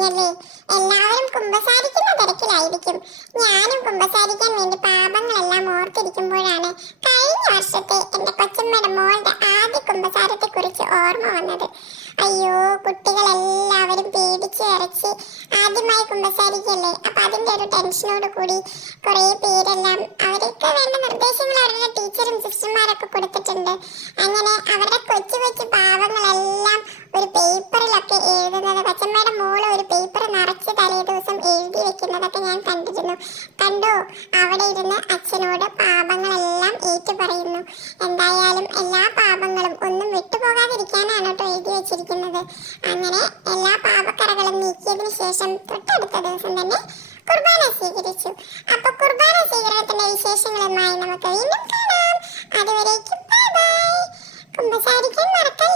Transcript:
കഴിഞ്ഞല്ലേ എല്ലാവരും കുമ്പസാരിക്കുന്ന തിരക്കിലായിരിക്കും. ഞാനും കുമ്പസാരിക്കാൻ വേണ്ടി പാപങ്ങളെല്ലാം ഓർത്തിരിക്കുമ്പോഴാണ് കഴിഞ്ഞ വർഷത്തെ എന്റെ കൊച്ചമ്മയുടെ മോളുടെ ആദ്യ കുമ്പസാരത്തെ കുറിച്ച് ഓർമ്മ വന്നത്. അയ്യോ കുട്ടികളെല്ലാവരും പേടിച്ച് ഇറച്ച് ആദ്യമായി കുമ്പസാരിക്കല്ലേ? അപ്പൊ അതിന്റെ ഒരു ടെൻഷനോട് കൂടി കുറെ പേരെല്ലാം അവർക്ക് വേണ്ട നിർദ്ദേശങ്ങൾ അവരുടെ ടീച്ചറും സിസ്റ്റർമാരൊക്കെ കൊടുത്തിട്ടുണ്ട്. അങ്ങനെ അവരുടെ കൊച്ചു കൊച്ചു പേപ്പറിലൊക്കെ എഴുതുന്നത്. അച്ഛന്മാരുടെ മോൾ ഒരു പേപ്പർ നിറച്ച് തലേ ദിവസം എഴുതി വെക്കുന്നതൊക്കെ ഞാൻ കണ്ടിരുന്നു. കണ്ടോ? അവിടെ ഇരുന്ന് അച്ഛനോട് പാപങ്ങളെല്ലാം ഏറ്റു പറയുന്നു എന്തായാലും എല്ലാ പാപങ്ങളും ഒന്നും വിട്ടുപോകാതിരിക്കാനാണ് കേട്ടോ എഴുതി വെച്ചിരിക്കുന്നത്. അങ്ങനെ എല്ലാ പാപക്കറകളും നീക്കിയതിന് ശേഷം തൊട്ടടുത്ത ദിവസം തന്നെ കുർബാന സ്വീകരിച്ചു. അപ്പൊ കുർബാന സ്വീകരണത്തിന്റെ വിശേഷങ്ങളുമായി നമുക്ക് വീണ്ടും കാണാം. അതുവരേക്കും ബൈ ബൈ. കുമ്പസാരിക്കാൻ മറക്കല്ലേ?